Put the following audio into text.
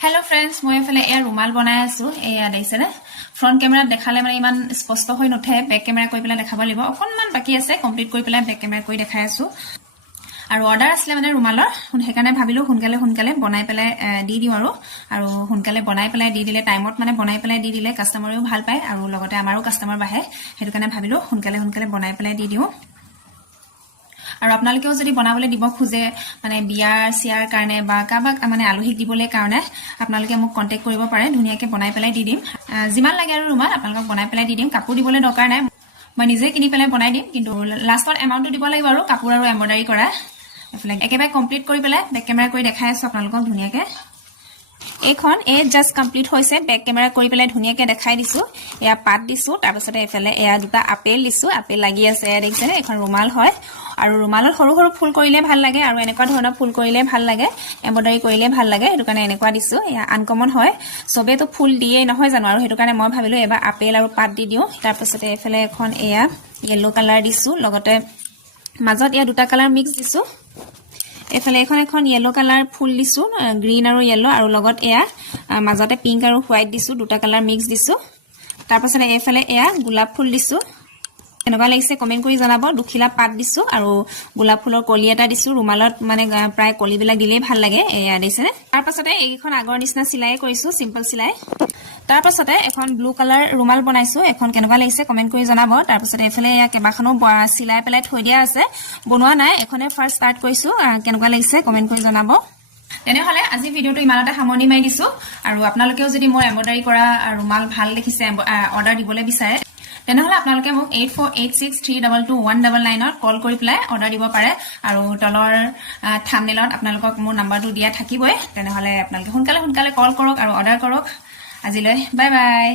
hello friends মই এফালে এয়া ৰুমাল বনাই আছো এয়া দেখিছেনে ফ্ৰন্ট কেমেৰাত দেখালে মানে ইমান স্পষ্ট হৈ নুঠে বেক কেমেৰা কৰি পেলাই দেখাব লাগিব অকনমান বাকি আছে কমপ্লিট কৰি পেলাই বেক কেমেৰা কৰি দেখাই আছো আৰু অৰ্ডাৰ আসলে মানে ৰুমালৰ হেকাৰণে ভাবিলো সোনকালে বনাই পেলাই দি দিও আৰু সোনকালে বনাই পেলাই দি দিলে টাইমত মানে বনাই পেলাই দি দিলে কাস্টমাৰেও ভাল পায় আৰু লগতে আমাৰো কাস্টমাৰ বাহে হেতু কাৰণে ভাবিলো সোনকালে বনাই পেলাই দি দিও আৰু আপোনালোকেও যদি বনাবলৈ দিব খুজে মানে বিয়াৰ সিয়াৰ কাৰণে বা কাবাক মানে আলহীক দিবলৈ কাৰণে আপোনালোকে মোক কন্টাক্ট কৰিব পাৰে ধুনিয়াকে বনাই পেলাই দি দিম যিমান লাগে আৰু ৰুমাল আপোনালোকক বনাই পেলাই দি দিম কাপোৰ দিবলৈ দৰকাৰ নাই মই নিজে কিনি পেলাই বনাই দিম কিন্তু লাষ্টত এমাউন্টটো দিব লাগিব আৰু কাপোৰ আৰু এমব্ৰয়ডাৰী কৰা এফালে একেবাৰে কমপ্লিট কৰি পেলাই বেক কেমেৰা কৰি দেখাই আছো আপোনালোকক ধুনিয়াকে এখন এ জাস্ট কমপ্লিট হৈছে বেক কেমেৰা কৰি পেলাই ধুনিয়াকে দেখাই দিছো এয়া পাত দিছো তাৰ পাছতে এফালে এয়া দুটা আপেল দিছো আপেল লাগি আছে দেখিছেনে এখন ৰুমাল হয় আৰু ৰুমালত সৰু সৰু ফুল কৰিলে ভাল লাগে আৰু এনেকুৱা ধৰণৰ ফুল কৰিলে ভাল লাগে এমব্ৰয়ডাৰী কৰিলে ভাল লাগে হেতু কাৰণে এনেকুৱা দিছো এয়া আনকমন হয় সবে তো ফুল দিয়ে নহয় জানো আৰু হেতু কাৰণে মই ভাবিলো এবাৰ আপেল আৰু পাত দি দিও তাৰ পাছতে এফালে এখন এয়া ইয়েলো কালাৰ দিছো লগতে মাজত এয়া দুটা কালাৰ মিক্স দিছো এফালে এখন ইয়েলো কালাৰ ফুল দিছো গ্ৰীন আৰু ইয়েলো আৰু লগত এয়া মাজতে পিংক আৰু হোৱাইট দিছো দুটা কালাৰ মিক্স দিছো তাৰ পাছতে এফালে এয়া গোলাপ ফুল দিছো এনেকুৱা লাগিছে কমেন্ট কৰি জনাব দুখিলা পাত দিছো আৰু গোলাপ ফুলৰ কলি এটা দিছো ৰুমালত মানে প্ৰায় কলিবিলাক দিলেই ভাল লাগে এয়া দিছেনে তাৰ পাছতে এইখন আগৰ নিচিনা সিলাই কৰিছো সিম্পল সিলাই তাৰ পাছতে এখন ব্লু কালাৰ ৰুমাল বনাইছো এখন কেনেকুৱা লাগিছে কমেন্ট কৰি জনাব তাৰ পাছতে এফালে এয়া কেবাখনো সিলাই পেলাই থৈ দিয়া আছে বনোৱা নাই এখনে ফাৰ্স্ট ষ্টাৰ্ট কৰিছো কেনেকুৱা লাগিছে কমেন্ট কৰি জনাব তেনেহলে আজি ভিডিওটো ইমানতে সামৰণি মাৰি দিছো আৰু আপোনালোকেও যদি মোৰ এমব্ৰয়ডাৰী কৰা ৰুমাল ভাল দেখিছে অৰ্ডাৰ দিবলৈ বিচাৰে তেনেহলে আপোনালোকে মোক 8486322199 ত কল কৰি পেলাই অৰ্ডাৰ দিব পাৰে আৰু তলৰ থাম্বনেইলত আপোনালোকক মোৰ নাম্বাৰটো দিয়া থাকিবই তেনেহলে আপোনালোকে সোনকালে কল কৰক আৰু অৰ্ডাৰ কৰক আজিলৈ বাই বাই